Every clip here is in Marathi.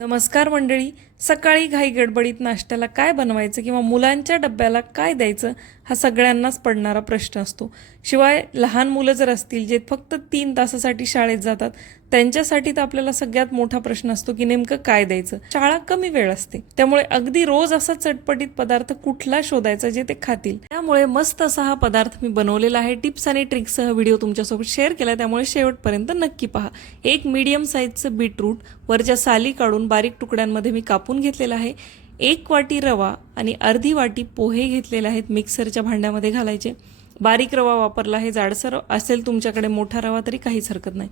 नमस्कार मंडळी सकाळी घाई गडबडीत नाश्त्याला काय बनवायचं किंवा मुलांच्या डब्याला काय द्यायचं हा सगळ्यांनाच पडणारा प्रश्न असतो. शिवाय लहान मुलं जर असतील जे फक्त तीन तासासाठी शाळेत जातात त्यांच्यासाठी तर आपल्याला सगळ्यात मोठा प्रश्न असतो की नेमकं काय द्यायचं? शाळा कमी वेळ असते. त्यामुळे अगदी रोज असा चटपटीत पदार्थ कुठला शोधायचा जे ते खातील. त्यामुळे मस्त असा हा पदार्थ मी बनवलेला आहे. टिप्स आणि ट्रिक्ससह व्हिडिओ तुमच्यासोबत शेअर केला त्यामुळे शेवटपर्यंत नक्की पहा. एक मीडियम साईजचं बीटरूट वरच्या साली काढून बारीक तुकड्यांमध्ये मी कापून घेतलेला आहे. एक वाटी रवा आणि अर्धी वाटी पोहे घेतलेले आहेत मिक्सरच्या भांड्यामध्ये घालायचे. बारीक रवा वापरला आहे. जाडसर असेल तुमच्याकडे मोठा रवा तरी काहीच हरकत नाही.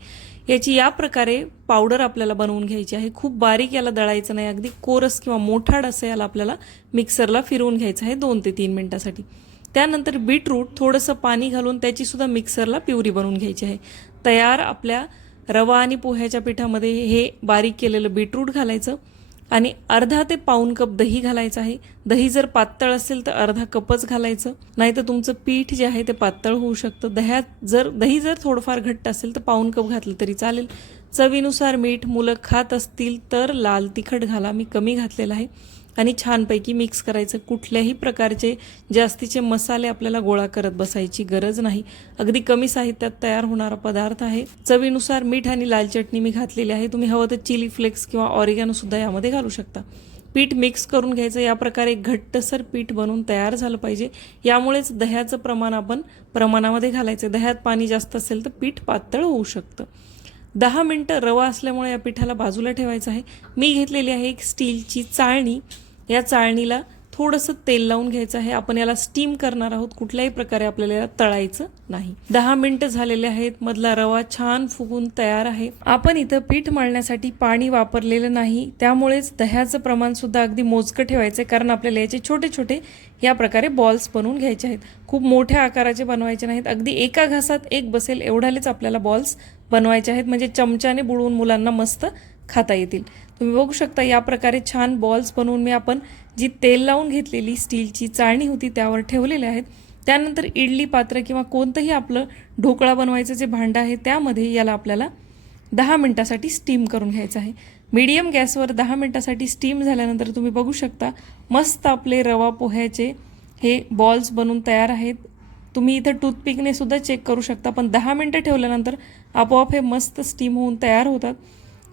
याची या प्रकारे पावडर आपल्याला बनवून घ्यायची आहे. खूप बारीक याला दळायचं नाही. अगदी कोरस किंवा मोठाड असं याला आपल्याला मिक्सरला फिरवून घ्यायचं आहे दोन ते तीन मिनटासाठी. त्यानंतर बीटरूट थोडंसं पाणी घालून त्याची सुद्धा मिक्सरला प्युरी बनवून घ्यायची आहे. तयार आपल्या रवा आणि पोह्याच्या पिठामध्ये हे बारीक केलेलं बीटरूट घालायचं. आणि अर्धा ते पाऊन कप दही घालायचं आहे. दही जर पातळ असेल तर अर्धा कपच घालायचं. नाही तर तुमचं पीठ जे आहे ते पातळ होऊ शकतं. दह्यात जर दही जर थोडंफार घट्ट असेल तर पाऊन कप घातलं तरी चालेल. चवीनुसार मीठ मुलं खात असतील तर लाल तिखट घाला. मी कमी घातलेलं आहे. आणि छानपैकी मिक्स करायचं. कुठल्याही प्रकारचे जास्तीचे मसाले आपल्याला गोळा करत बसायची गरज नाही. अगदी कमी साहित्यात तयार होणारा पदार्थ आहे. चवीनुसार मीठ आणि लाल चटणी मी घातलेली आहे. तुम्ही हवं तर चिली फ्लेक्स किंवा ऑरिगॅनो सुद्धा यामध्ये घालू शकता. पीठ मिक्स करून घ्यायचं. या प्रकारे घट्टसर पीठ बनवून तयार झालं पाहिजे. यामुळेच दह्याचं प्रमाण आपण प्रमाणामध्ये घालायचं. दह्यात पाणी जास्त असेल तर पीठ पातळ होऊ शकतं. दहा मिनटं रवा असल्यामुळे या पिठाला बाजूला ठेवायचं आहे. मी घेतलेली आहे एक स्टीलची चाळणी. या चाळणीला थोडंसं तेल लावून घ्यायचं आहे. आपण याला स्टीम करणार आहोत. कुठल्याही प्रकारे आपल्याला याला तळायचं नाही. दहा मिनटं झालेले आहेत. मधला रवा छान फुगून तयार आहे. आपण इथं पीठ मळण्यासाठी पाणी वापरलेलं नाही. त्यामुळेच दह्याचं प्रमाण सुद्धा अगदी मोजकं ठेवायचं आहे कारण आपल्याला याचे छोटे छोटे या प्रकारे बॉल्स बनवून घ्यायचे आहेत. खूप मोठ्या आकाराचे बनवायचे नाहीत. अगदी एका घासात एक बसेल एवढालेच आपल्याला बॉल्स बनवायचे आहेत. म्हणजे चमच्याने बुडवून मुलांना मस्त खाता येतील. तुम्ही बघू शकता या प्रकारे छान बॉल्स बनवून मी आपण जी तेल लावून घेतलेली स्टीलची चाळणी होती त्यावर ठेवलेल्या आहेत. त्यानंतर इडली पात्र किंवा कोणतंही आपलं ढोकळा बनवायचं जे भांडं आहे त्यामध्ये याला आपल्याला दहा मिनटासाठी स्टीम करून घ्यायचं आहे. मीडियम गॅसवर दहा मिनटासाठी स्टीम झाल्यानंतर तुम्ही बघू शकता मस्त आपले रवा पोह्याचे हे बॉल्स बनून तयार आहेत. तुम्ही इथं टूथपिकने सुद्धा चेक करू शकता पण दहा मिनटं ठेवल्यानंतर आपोआप हे मस्त स्टीम होऊन तयार होतात.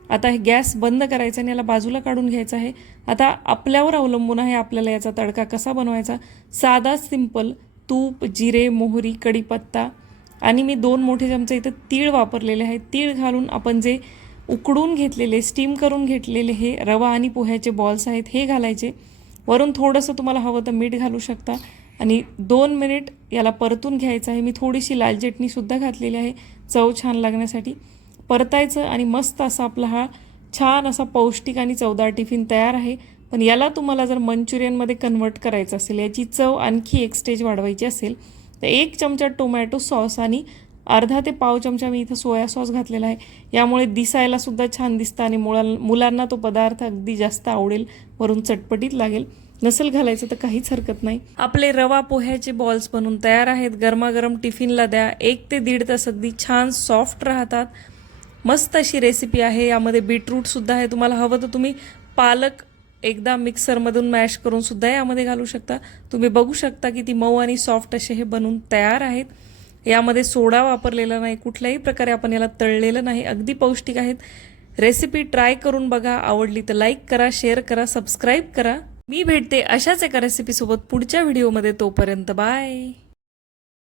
आता हे गॅस बंद करायचा आणि याला बाजूला काढून घ्यायचं आहे. आता आपल्यावर अवलंबून आहे आपल्याला याचा तडका कसा बनवायचा? साधा सिंपल तूप जिरे मोहरी कढीपत्ता आणि मी दोन मोठे चमचे इथं तीळ वापरलेले आहे. तीळ घालून आपण जे उकडून घेतलेले स्टीम करून घेतलेले हे रवा आणि पोह्याचे बॉल्स आहेत हे घालायचे. वरून थोडंसं तुम्हाला हवं तर मीठ घालू शकता आणि दोन मिनिट याला परतून घ्यायचं आहे. मी थोडीशी लाल चटणीसुद्धा घातलेली आहे चव छान लागण्यासाठी. परतायचं आणि मस्त असा आपला हा छान असा पौष्टिक आणि चवदार टिफिन तयार आहे. पण याला तुम्हाला जर मंचुरियनमध्ये कन्वर्ट करायचं असेल याची चव आणखी एक स्टेज वाढवायची असेल तर एक चमचा टोमॅटो सॉस आणि अर्धा ते पाव चमचा मी इथं सोया सॉस घातलेला आहे. यामुळे दिसायला सुद्धा छान दिसतं आणि मुला मुलांना तो पदार्थ अगदी जास्त आवडेल वरून चटपटीत लागेल. नसेल घालायचं तर काहीच हरकत नाही. आपले रवा पोह्याचे बॉल्स बनून तयार आहेत. गरमागरम टिफिनला द्या. एक ते दीड तास अगदी छान सॉफ्ट राहतात. मस्त अशी रेसिपी आहे. यामध्ये बीटरूटसुद्धा आहे. तुम्हाला हवं तर तुम्ही पालक एकदा मिक्सरमधून मॅश करून सुद्धा यामध्ये घालू शकता. तुम्ही बघू शकता की ती मऊ आणि सॉफ्ट असे हे बनून तयार आहेत. यामध्ये सोडा वापरलेला नाही. कुठल्याही प्रकारे आपण याला तळलेलं नाही. अगदी पौष्टिक आहेत. रेसिपी ट्राय करून बघा. आवडली तर लाईक करा शेअर करा सबस्क्राईब करा. मी भेटते अशाच एका रेसिपीसोबत पुढच्या व्हिडिओमध्ये तोपर्यंत बाय